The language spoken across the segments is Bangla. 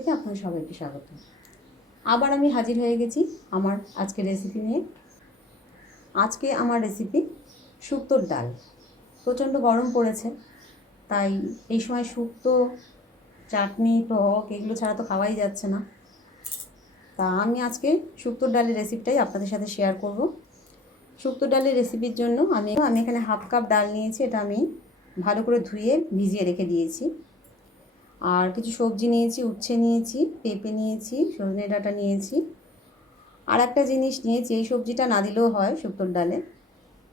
থেকে আপনার সবাইকে স্বাগত। আবার আমি হাজির হয়ে গেছি আমার আজকে রেসিপি নিয়ে। আজকে আমার রেসিপি শুক্তোর ডাল। প্রচণ্ড গরম পড়েছে, তাই এই সময় শুক্তো, চাটনি, টক এগুলো ছাড়া তো খাওয়াই যাচ্ছে না। তা আমি আজকে শুক্তোর ডালের রেসিপিটাই আপনাদের সাথে শেয়ার করব। শুক্তো ডালের রেসিপির জন্য আমি আমি এখানে হাফ কাপ ডাল নিয়েছি, এটা আমি ভালো করে ধুয়ে ভিজিয়ে রেখে দিয়েছি। আর কিছু সবজি নিয়েছি, উচ্ছে নিয়েছি, পেঁপে নিয়েছি, সজনে ডাঁটা নিয়েছি। আর একটা জিনিস নিয়েছি, এই সবজিটা না দিলেও হয় শুক্তোর ডালে।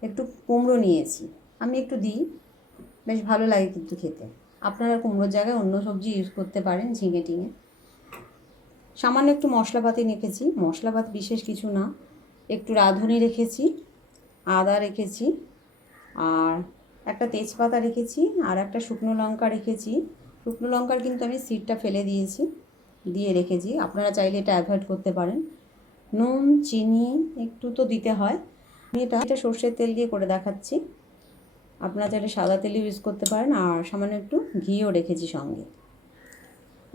একটু কুমড়ো নিয়েছি, আমি একটু দিই, বেশ ভালো লাগে কিন্তু খেতে। আপনারা কুমড়োর জায়গায় অন্য সবজি ইউজ করতে পারেন ঝিঙে টিঙে। সামান্য একটু মশলাপাতি রেখেছি, মশলাপাতি বিশেষ কিছু না। একটু রাঁধুনি রেখেছি, আদা রেখেছি, আর একটা তেজপাতা রেখেছি, আর একটা শুকনো লঙ্কা রেখেছি। শুকনো লঙ্কার কিন্তু আমি সিডটা ফেলে দিয়েছি, দিয়ে রেখেছি। আপনারা চাইলে এটা অ্যাভয়েড করতে পারেন। নুন, চিনি একটু তো দিতে হয়। আমি এটা এটা সর্ষের তেল দিয়ে করে দেখাচ্ছি। আপনারা চাইলে সাদা তেলও ইউজ করতে পারেন, আর সামান্য একটু ঘিও রেখেছি সঙ্গে।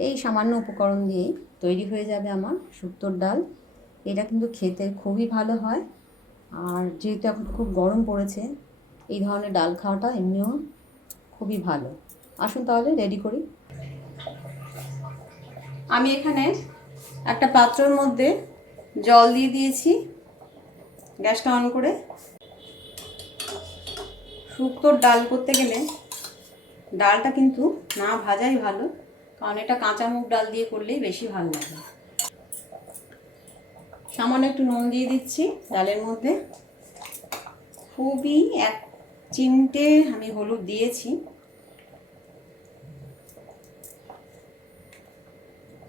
এই সামান্য উপকরণ দিয়েই তৈরি হয়ে যাবে আমার শুক্তোর ডাল। এটা কিন্তু খেতে খুবই ভালো হয়। আর যেহেতু এখন খুব গরম পড়েছে, এই ধরনের ডাল খাওয়াটা এমনিও খুবই ভালো। আসুন তাহলে রেডি করি। আমি এখানে একটা পাত্রর মধ্যে জল দিয়ে দিয়েছি, গ্যাসটা অন করে। শুক্তোর ডাল করতে গেলে ডালটা কিন্তু না ভাজাই ভালো, কারণ এটা কাঁচা মুগ ডাল দিয়ে করলেই বেশি ভালো লাগে। সামান্য একটু নুন দিয়ে দিচ্ছি ডালের মধ্যে। খুবই এক চিমটে আমি হলুদ দিয়েছি।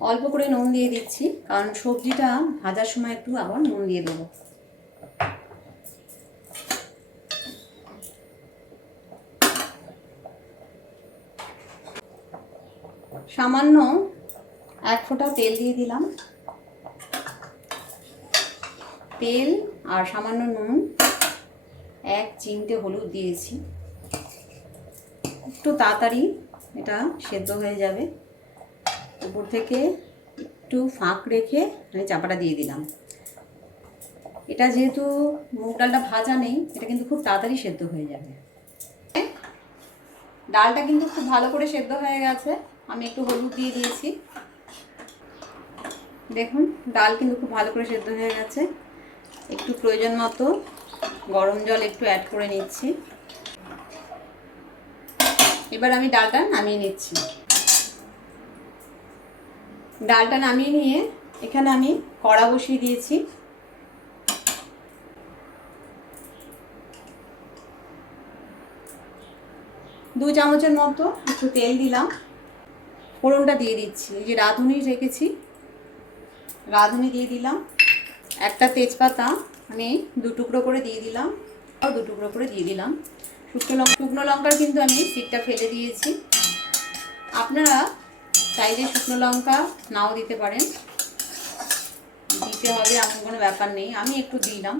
অল্প করে নুন দিয়ে দিচ্ছি, কারণ সবজিটা ভাজার সময় একটু আবার নুন দিয়ে দেবো। সামান্য এক ফোঁটা তেল দিয়ে দিলাম। তেল আর সামান্য নুন, এক চিমটে হলুদ দিয়েছি। একটু তাড়াতাড়ি এটা সেদ্ধ হয়ে যাবে। উপর থেকে একটু ফাঁক রেখে আমি চাপাটা দিয়ে দিলাম। এটা যেহেতু মুগ ডালটা ভাজা নেই, এটা কিন্তু খুব তাড়াতাড়ি সেদ্ধ হয়ে যাবে। ডালটা কিন্তু খুব ভালো করে সেদ্ধ হয়ে গেছে। আমি একটু হলুদ দিয়ে দিয়েছি। দেখুন, ডাল কিন্তু খুব ভালো করে সেদ্ধ হয়ে গেছে। একটু প্রয়োজন মতো গরম জল একটু অ্যাড করে নিচ্ছি। এবার আমি ডালটা নামিয়ে নিচ্ছি। ডালটা নামিয়ে নিয়ে এখানে আমি কড়া বসিয়ে দিয়েছি। দু চামচের মতো একটু তেল দিলাম। ফোড়নটা দিয়ে দিচ্ছি। এই যে রাঁধুনি রেখেছি। রাঁধুনি দিয়ে দিলাম। একটা তেজপাতা আমি দু টুকরো করে দিয়ে দিলাম। আর দু টুকরো করে দিয়ে দিলাম। শুকনো লঙ্কা শুকনো লঙ্কার কিন্তু আমি সিটটা ফেলে দিয়েছি। আপনারা চাইলে শুকনো লঙ্কা নাও দিতে পারেন। দিতে হবে, এমন কোনো ব্যাপার নেই। আমি একটু দিলাম।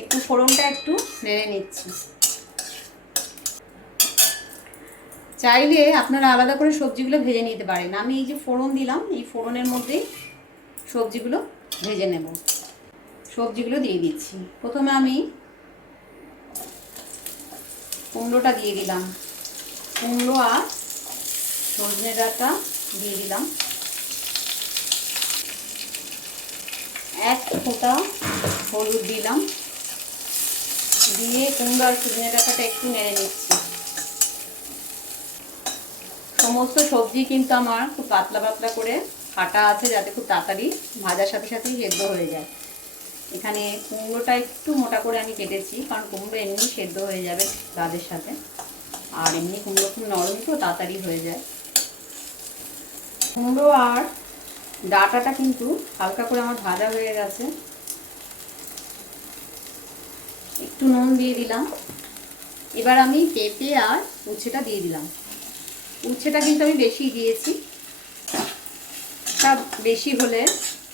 একটু ফোড়নটা একটু নেড়ে নিচ্ছি। চাইলে আপনারা আলাদা করে সবজিগুলো ভেজে নিতে পারেন। আমি এই যে ফোড়ন দিলাম, এই ফোড়নের মধ্যেই সবজিগুলো ভেজে নেব। সবজিগুলো দিয়ে দিচ্ছি। প্রথমে আমি কুমড়োটা দিয়ে দিলাম। কুমড়ো আর সজনে ডাঁটা দিয়ে দিলাম। এক ফোঁটা হলুদ দিলাম। দিয়ে কুমড়ো আর সজনে ডাঁটাটা একটু নেড়ে নিচ্ছি। সমস্ত সবজি কিন্তু আমার খুব পাতলা পাতলা করে কাটা আছে যাতে খুব তাড়াতাড়ি ভাজার সাথে সাথেই সেদ্ধ হয়ে যায়। এখানে কুমড়োটা একটু মোটা করে আমি কেটেছি, কারণ কুমড়ো এমনি সেদ্ধ হয়ে যাবে ডালের সাথে। আর এমনি কুমড়ো খুব নরম তো, তাড়াতাড়ি হয়ে যায়। কুমড়ো আর ডাটাটা কিন্তু হালকা করে আমার ভাজা হয়ে গেছে। একটু নুন দিয়ে দিলাম। এবার আমি পেঁপে আর উচ্ছেটা দিয়ে দিলাম। উচ্ছেটা কিন্তু আমি বেশি দিয়েছি। তা বেশি হলে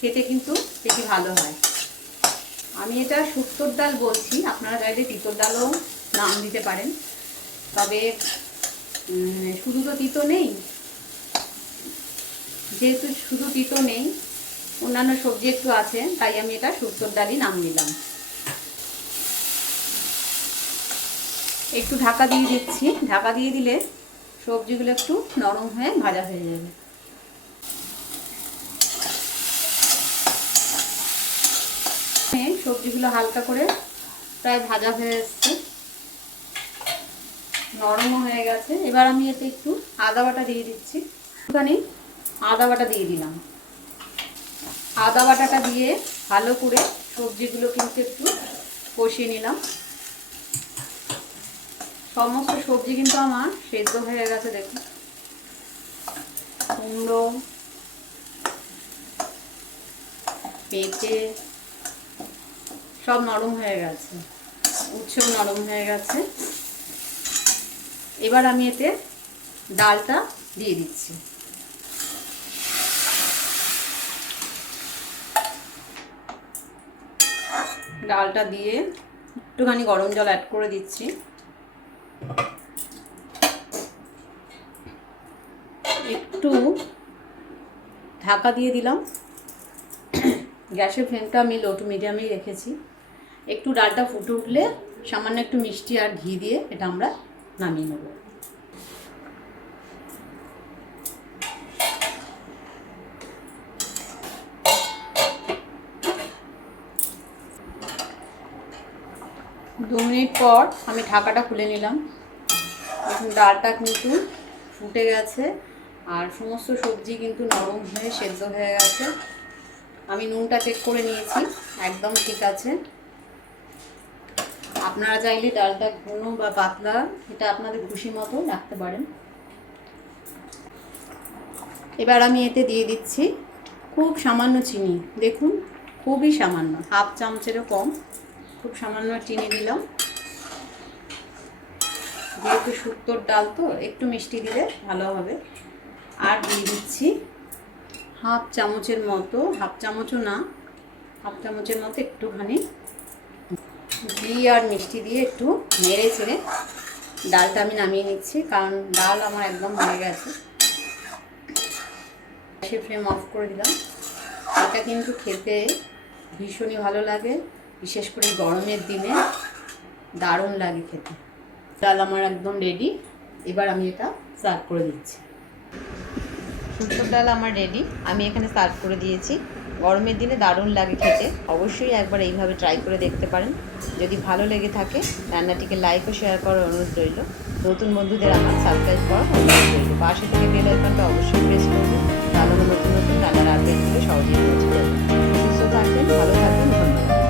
খেতে কিন্তু বেশি ভালো হয়। আমি এটা শুক্তোর ডাল বলছি, আপনারা চাইলে তিতর ডালও নাম দিতে পারেন। তবে শুধু তো তিতো নেই। যেহেতু শুধু তিতো নেই, অন্যান্য সবজি একটু আছে, তাই আমি এটা শুক্তোর ডালই নাম দিলাম একটু ঢাকা দিয়ে দিচ্ছি। ঢাকা দিয়ে দিলে সবজিগুলো একটু নরম হয়ে ভাজা হয়ে যাবে। সবজিগুলো হালকা করে প্রায় ভাজা হয়ে এসছে। নরমও হয়ে গেছে। এবার আমি এতে একটু আদা বাটা দিয়ে দিচ্ছি। একটুখানি আদা বাটা দিয়ে দিলাম। আদা বাটাটা দিয়ে ভালো করে সবজিগুলো কিন্তু একটু কষিয়ে নিলাম। সমস্ত সবজি কিন্তু আমার সেদ্ধ হয়ে গেছে, দেখুন। কুমড়ো, পেঁপে, সব নরম হয়ে গেছে। উচ্ছেও নরম হয়ে গেছে। এবার আমি এতে ডালটা দিয়ে দিচ্ছি। ডালটা দিয়ে একটুখানি গরম জল অ্যাড করে দিচ্ছি। একটু ঢাকা দিয়ে দিলাম। গ্যাসের ফ্লেমটা আমি লো টু মিডিয়ামেই রেখেছি। একটু ডালটা ফুটে উঠলে সামান্য একটু মিষ্টি আর ঘি দিয়ে এটা আমরা নামিয়ে নেব। দু মিনিট পর আমি ঢাকাটা খুলে নিলাম। এখন ডালটা কিন্তু ফুটে গেছে আর সমস্ত সবজি কিন্তু নরম হয়ে সেদ্ধ হয়ে গেছে। আমি নুনটা চেক করে নিয়েছি, একদম ঠিক আছে। আপনারা চাইলে ডালটা ঘন বা পাতলা, এটা আপনাদের খুশি মতো রাখতে পারেন। এবার আমি এতে দিয়ে দিচ্ছি খুব সামান্য চিনি। দেখুন, খুবই সামান্য, হাফ চামচেরও কম। খুব সামান্য চিনি দিলাম। যেহেতু শুক্তোর ডাল তো, একটু মিষ্টি দিলে ভালো হবে। আর দিয়ে দিচ্ছি হাফ চামচের মতো, হাফ চামচও না, হাফ চামচের মতো একটুখানি ঘি আর মিষ্টি দিয়ে একটু নেড়ে ছেড়ে ডালটা আমি নামিয়ে নিচ্ছি, কারণ ডাল আমার একদম হয়ে গেছে। সে ফ্লেম অফ করে দিলাম। এটা কিন্তু খেতে ভীষণই ভালো লাগে, বিশেষ করে গরমের দিনে দারুণ লাগে খেতে। ডাল আমার একদম রেডি এবার আমি এটা সার্ভ করে দিচ্ছি। শুক্তোর ডাল আমার রেডি আমি এখানে সার্ভ করে দিয়েছি। গরমের দিনে দারুণ লাগে খেতে। অবশ্যই একবার এইভাবে ট্রাই করে দেখতে পারেন। যদি ভালো লেগে থাকে, রান্নাটিকে লাইক ও শেয়ার করার অনুরোধ রইল। নতুন বন্ধুদের আমার সাবস্ক্রাইব করার অনুরোধ রইল। পাশে থেকে বেল আইকনটা অবশ্যই প্রেস করবেন। তাহলে নতুন নতুন রান্নার আপডেটগুলো সহজেই পৌঁছে যাবে। সুস্থ থাকবেন, ভালো থাকবেন, ধন্যবাদ।